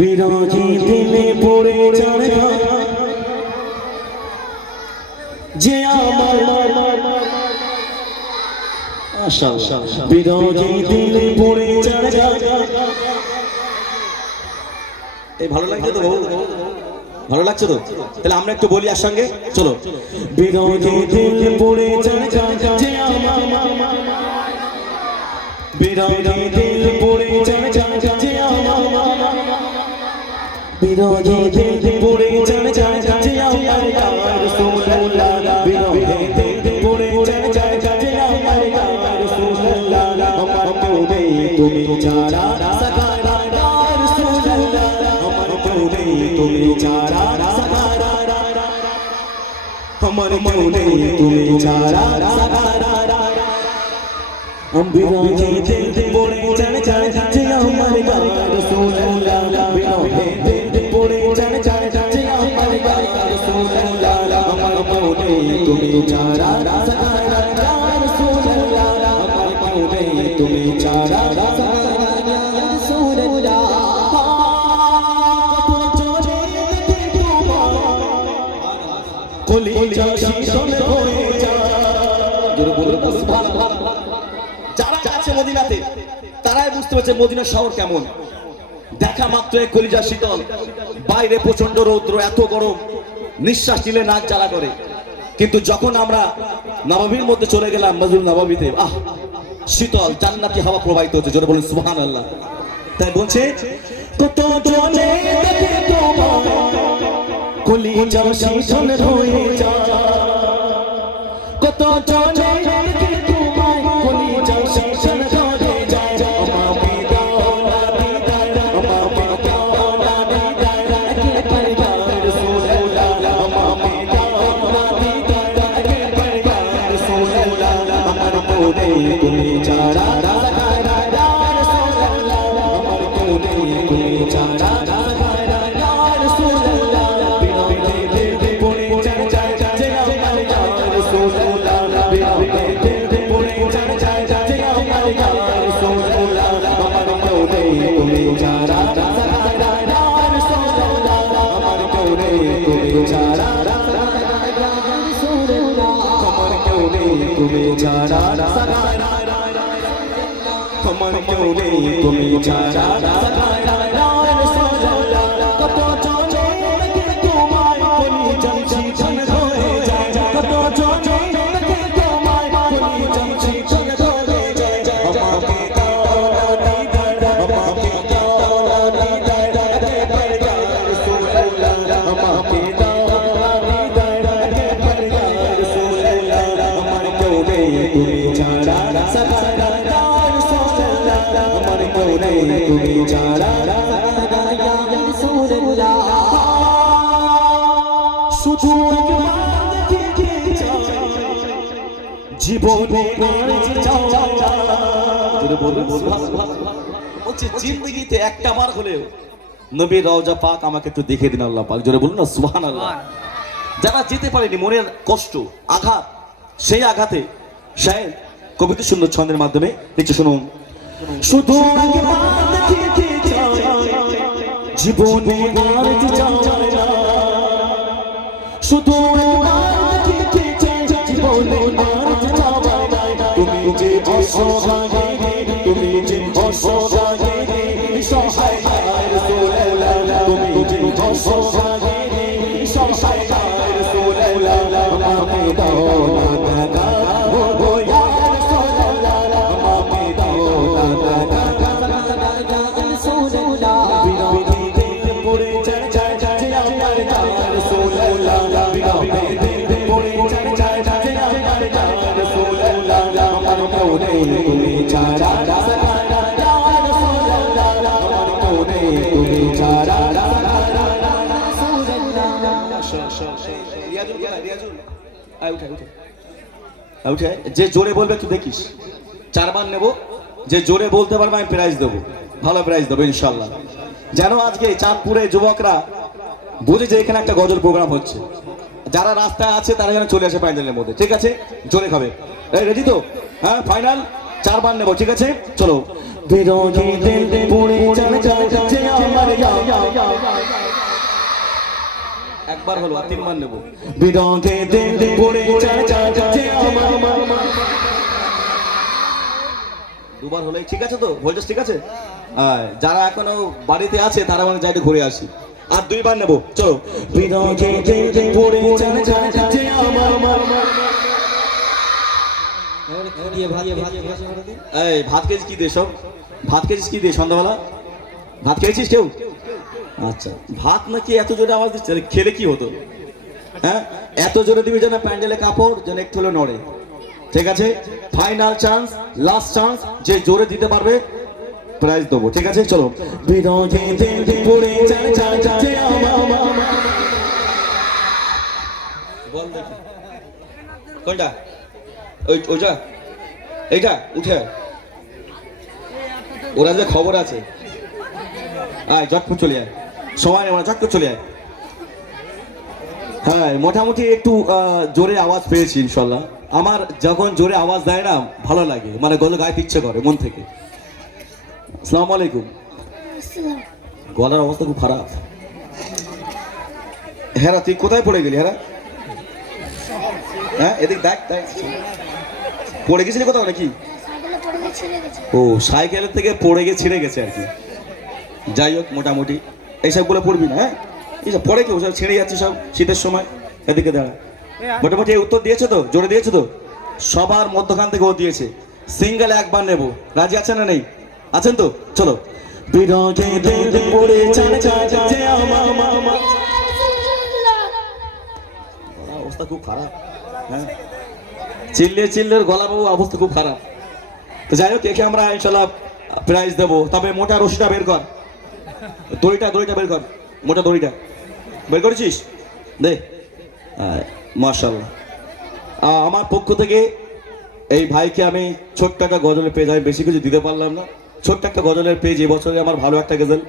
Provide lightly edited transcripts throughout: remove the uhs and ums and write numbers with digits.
বিরোধী দিলে পড়ে যাবে যে আমার আশা বিরোধী দিলে পড়ে যাবে। এই ভালো লাগছে তো? ভালো লাগছে তো? তাহলে আমরা একটু বলি আর সঙ্গে, চলো। বিরোধী দিলে পড়ে যাবে যে আমার, বিরোধী দিলে পড়ে যাবে যে আমার, বিরোধী দিলে পড়ে যাবে যে আমার রাসূলুল্লাহ, বিরোধী দিলে পড়ে যাবে যে আমার রাসূলুল্লাহ, আমার কেউ নেই তুমি ছাড়া সাকারা রাসূলুল্লাহ, আমার কেউ নেই তুমি ছাড়া সাকারা, আমার কেউ নেই তুমি ছাড়া সাকারা। বিরোধী দিলে পড়ে যাবে যে আমার রাসূলুল্লাহ, বিরোধী দিলে পড়ে যাবে যে আমার রাসূলুল্লাহ, আমার কেউ নেই তুমি ছাড়া সাকারা রাসূলুল্লাহ, আমার কেউ নেই তুমি ছাড়া সাকারা রাসূলুল্লাহ। কলিজা শীতল হয়ে যায়, জোরে বলুন সুবহানাল্লাহ। যারা আছে মদিনাতে তারাই বুঝতে পারছে মদিনা শহর কেমন। দেখা মাত্র কলিজা শীতল, বাইরে প্রচন্ড রৌদ্র, এত গরম, নিঃশ্বাস নিলে নাক জ্বালা করে। কিন্তু যখন আমরা নববীর মধ্যে চলে গেলাম, মসজিদুল নববীতে, শীতল জান্নাতি হাওয়া প্রবাহিত হচ্ছে, জোরে বলুন সুবহানাল্লাহ। তাই বলছে কত জনে দেখে তোমার কলিজা শীতল হয়ে যায়, কত জনে দেখে তোমার কলিজা শীতল হয়ে যায়, আমাকে দাও না দিদার, আমাকে দাও না দিদার, একবার ইয়া রাসূলুল্লাহ, আমাকে দাও না দিদার, একবার ইয়া রাসূলুল্লাহ, আমার কোনে তুমি ছাড়া সাকারা রাসূলুল্লাহ, আমার কোনে তুমি ছাড়া সাকারা রাসূলুল্লাহ, বিরোধী দিলে পড়ে যায় যে আমার রাসূলুল্লাহ, বিরোধী দিলে পড়ে যায় যে আমার রাসূলুল্লাহ, আমার কোনে তুমি ছাড়া সাকারা রাসূলুল্লাহ, আমার কোনে তুমি ছাড়া সাকারা রাসূলুল্লাহ, আমার কোনে তুমি ছাড়া সাকারা, আমার কোনে তুমি ছাড়া সাকারা রাসূলুল্লাহ। কত জনে দেখে তোমার কলিজা শীতল হয়ে যায়, কত জনে দেখে তোমার কলিজা শীতল হয়ে যায়, আমাকে দাও না দিদার, আমাকে দাও না দিদার, একবার ইয়া রাসূলুল্লাহ, আমাকে দাও না দিদার, একবার ইয়া রাসূলুল্লাহ, আমার কেউ নেই তুমি ছাড়া সাকারা রাসূলুল্লাহ, আমার কেউ নেই তুমি ছাড়া সাকারা রাসূলুল্লাহ। শুধু একবার দেখে জীবনে আর চাও, যদি বলুন সুবহানাল্লাহ। বলছে জিন্দেগিতে একটা বার হলেও নবীর রওজা পাক আমাকে একটু দেখে দিন আল্লাহ পাক, জোরে বলুন না সুবহানাল্লাহ। যারা যেতে পারেনি, মনের কষ্ট, আঘাত, সেই আঘাতে শায়ের কবিতা সুন্দর ছন্দের মাধ্যমে নিচে শুনুন। শুধু একবার দেখে জীবনে আর চাও না, শুধু একবার দেখে জীবনে আর চাও না, তুমি যে অসহায়, তুমি যে অসহায় সহায় রাসূলুল্লাহ, তুমি যে অসহায় সহায় রাসূলুল্লাহ, আমাকে দাও না দাদা ও ইয়া রাসূলুল্লাহ, আমাকে দাও না দাদা রাসূলুল্লাহ, বিরোধী দিলে পড়ে যায় যে আমার রাসূলুল্লাহ, বিরোধী দিলে পড়ে যায় যে আমার রাসূলুল্লাহ, আমার কেউ নেই তুমি ছাড়া সাকারা রাসূলুল্লাহ, আমার কেউ নেই তুমি ছাড়া সাকারা রাসূলুল্লাহ। রিয়াজুল কোথায়? রিয়াজুল আয় উঠে উঠে উঠে। যে জোরে বলবে একটু দেখিস, 4 বার নেব, যে জোরে বলতে পারবে আমি প্রাইজ দেবো, ভালো প্রাইজ দেবো ইনশাআল্লাহ। যেন আজকে চাঁদপুরে যুবকরা বুঝে যে এখানে একটা গজল প্রোগ্রাম হচ্ছে, যারা রাস্তায় আছে তারা যেন চলে আসে প্যান্ডেলের মধ্যে, ঠিক আছে? জোরে খাবে, রেডি তো? হ্যাঁ, ফাইনাল 4 বার নেব, ঠিক আছে? চলো। বিরোধী দিলে পড়ে যায় যে আমার একবার হলো, 3 বার নেব। বিরহে দিল পড়ে যাচ্ছে আমার, 2 বার হলো, ঠিক আছে তো? ভোল্টেজ ঠিক আছে? যারা এখনো বাড়িতে আছে তারা মানে যাই ঘুরে আসি। আর 2 বার নেব, চলো। বিরহে দিল পড়ে যাচ্ছে আমার। এই ভাত খেয়েছিস কি দিয়ে? সব ভাত খেয়েছিস কি দিয়ে? সন্ধ্যাবেলা ভাত খেয়েছিস কেউ? আচ্ছা, ভাত নাকি এত জোরে আওয়াজ দিচ্ছে? খেলে কি হতো? হ্যাঁ, এত জোরে দিবি যেন প্যান্ডেলে কাপড় যেন একটু হলে নড়ে। ঠিক আছে, ফাইনাল চান্স, লাস্ট চান্স, যে জোরে দিতে পারবে প্রাইজ দেবো। ঠিক আছে, চলো। বল দেখি কোনটা? ওইটা, এইটা উঠে ওরা যে খবর আছে। আয় ঝটপট চলে আয়, সময় নেই, ঝটপট চলে আয়। হ্যাঁ, মোটামুটি একটু জোরে আওয়াজ পেয়েছি ইনশাল্লাহ। আমার যখন জোরে আওয়াজ দেয় না ভালো লাগে, মানে গলা গাইতে ইচ্ছে করে মন থেকে। আসসালামু আলাইকুম। গলার অবস্থা খুব খারাপ। হ্যাঁ, তুই কোথায় পড়ে গেলি? হ্যাঁ, এদিক দেখ, পড়ে গেছিলি কোথাও নাকি? ও, সাইকেলের থেকে পড়ে গিয়ে ছিঁড়ে গেছে আর কি। যাই হোক, মোটামুটি এইসবগুলো পড়বি না। হ্যাঁ, এইসব পড়ে কি ওসব ছিঁড়ে যাচ্ছে সব শীতের সময়। এদিকে দাঁড়া। মোটামুটি উত্তর দিয়েছে তো? জোরে দিয়েছে তো? সবার মধ্যখান থেকে ও দিয়েছে। সিঙ্গেল একবার নেব, রাজি আছেন না নেই? আছেন তো? চলো। অবস্থা খুব খারাপ। হ্যাঁ, চিল্লে গলা বাবু অবস্থা খুব খারাপ। তো যাই হোক, একে আমরা ইনশাল্লাহ প্রাইজ দেবো। তবে মোটা রশিটা বের কর, দড়িটা বের কর, মোটা দড়িটা বের করেছিস? দে। মাশাআল্লাহ। আমার পক্ষ থেকে এই ভাইকে আমি ছোট্ট একটা গজলের পেজ, আমি বেশি কিছু দিতে পারলাম না, ছোট্ট একটা গজলের পেজ। এবছরে আমার ভালো একটা গজল,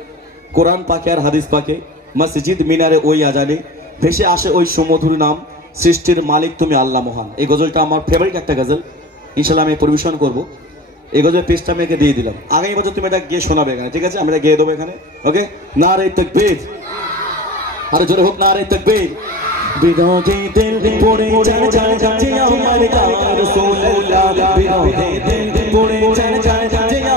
কোরআন পাকে আর হাদিস পাকে, মসজিদ মিনারে ওই আজানে ভেসে আসে ওই সুমধুর নাম, সৃষ্টির মালিক তুমি আল্লাহ মহান। এই গজলটা আমার ফেভারিট একটা গজল, ইনশাল্লাহ আমি পরিবেশন করবো। এই গজলের পেজটা আমি একে দিয়ে দিলাম। আগামী বছর তুমি এটা গিয়ে শোনাবে এখানে, ঠিক আছে? আমি এটা গিয়ে দেবো এখানে। ওকে, নারে তাকবীর, আরে জোরে হোক নারে তাকবীর। বিরহে দিল পড়ে যাচ্ছে আমার ইয়া রাসূলুল্লাহ, বিরহে দিল পড়ে যাচ্ছে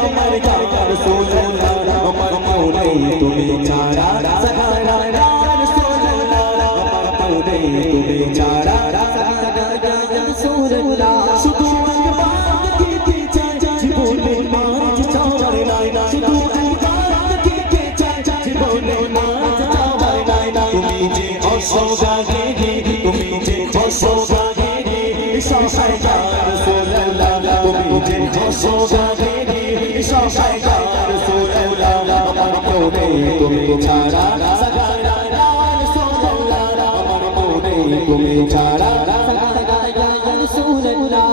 আমার ইয়া রাসূলুল্লাহ, আমার মনে তুমি ছাড়া সাকারা ইয়া রাসূলুল্লাহ, আমার মনে তুমি ছাড়া সাকারা ইয়া রাসূলুল্লাহ। শুধু একবার দেখতে চাই জীবনে মাঝ ছাড়ে না, শুধু একবার দেখতে চাই জীবনে মাঝ ছাড়ে না। তুমি যে অসগাগে, তুমি যে অসগাগে, সবাই ইয়া রাসূলুল্লাহ, তুমি যে অসগাগে, সবাই ইয়া রাসূলুল্লাহ, আমার মনে তুমি ছাড়া সাকারা ইয়া রাসূলুল্লাহ, আমার মনে তুমি ছাড়া সাকারা ইয়া রাসূলুল্লাহ।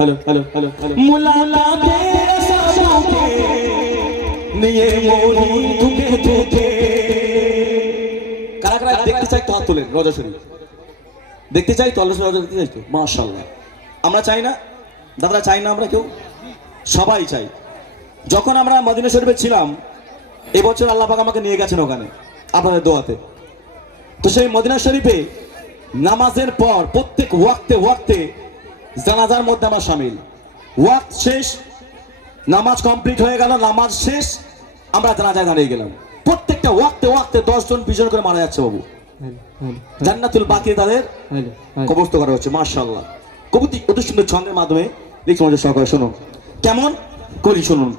हेलो हेलो हेलो हेलो मुलाला के साबोके নিয়ে মরি ধুকে ধুকে। কারা কারা দেখতে চাই তো হাত তোলেন। রোজা শরীফ দেখতে চাই তো? আল্লাহ রোজা দেখতে চাই তো? মাশাআল্লাহ। আমরা চাই না দাদারা? চাই না আমরা কেউ? সবাই চাই। যখন আমরা মদিনা শরীফে ছিলাম, এবছর আল্লাহ পাক আমাকে নিয়ে গেছেন ওখানে আপনাদের দোয়াতে। তো সেই মদিনা শরীফে নামাজের পর প্রত্যেক ওয়াক্তে জানাজার মধ্যে আমার শামিল। ওয়াক্ত শেষ, নামাজ কমপ্লিট হয়ে গেল, নামাজ শেষ, আমরা জানাজায় দাঁড়িয়ে গেলাম। প্রত্যেকটা ওয়াক্তে ওয়াক্তে 10 জন 20 জন করে মারা যাচ্ছে বাবু। জান্নাতুল বাকি তাদের কবরস্থ করা হচ্ছে। মাশাআল্লাহ, কবিটি অতি সুন্দর ছন্দের মাধ্যমে লিখছে আমাদের সহকারে। শুনুন কেমন করি, শুনুন।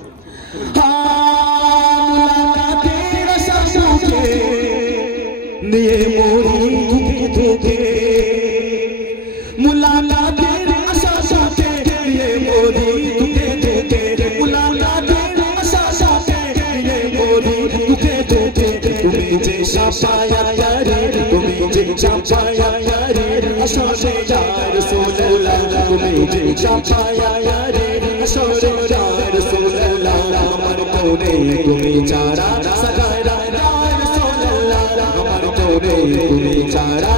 নিয়ে মরি ধুকে মুলাকাতের আশা সাথে, নিয়ে মরি ধুকে মুলাকাতের আশা সাথে, নিয়ে মরি ধুকে। তুমি যে সাফায়া রে, তুমি যে সাফায়া রে, আসরে ইয়া রাসূলুল্লাহ, তুমি যে সাফায়া রে, আসরে ইয়া রাসূলুল্লাহ, আমার কোনে তুমি চারা সাগারা রাসূলুল্লাহ, আমার কোনে তুমি চারা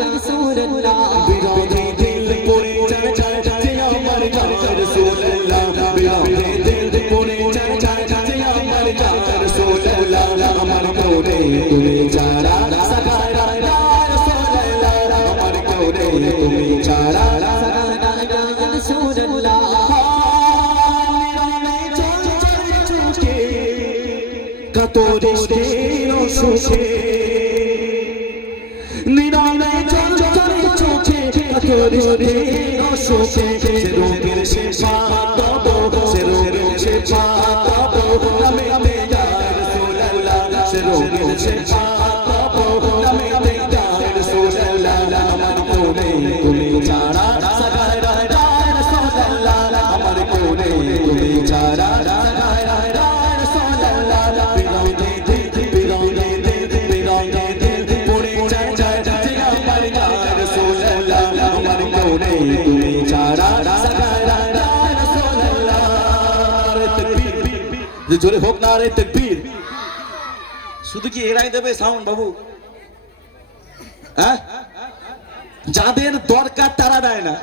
রাসূলুল্লাহ, বিরোধী দিল পড়ে যায় যে আমার রাসূলুল্লাহ, বিরোধী দিল পড়ে যায় যে আমার রাসূলুল্লাহ, আমার কোনে তুমি চারা সাগারা রাসূলুল্লাহ, আমার কোনে তুমি চারা সাগারা রাসূলুল্লাহ। কাতরে সুখে নিরালে চল চলে চোখে, কাতরে সুখে সে রোগের শেফা তব, সে রোগের শেফা তব, নামে নামে ইয়া রাসূলুল্লাহ, সে রোগের শেফা তব, নামে নামে ইয়া রাসূলুল্লাহ, আমার কোনে তুমি চারা সাগারা রাসূলুল্লাহ, আমার কোনে তুমি চারা সাগারা রাসূলুল্লাহ, বিরোধী তুমি চারা সাগারা রাসূলুল্লাহ। তাকবীর, জোরে হোক না রে তাকবীর। শুধু কি এরাই দেবে সাউন্ড বাবু? হ্যাঁ, যাদের দরকার তারা দেয় না।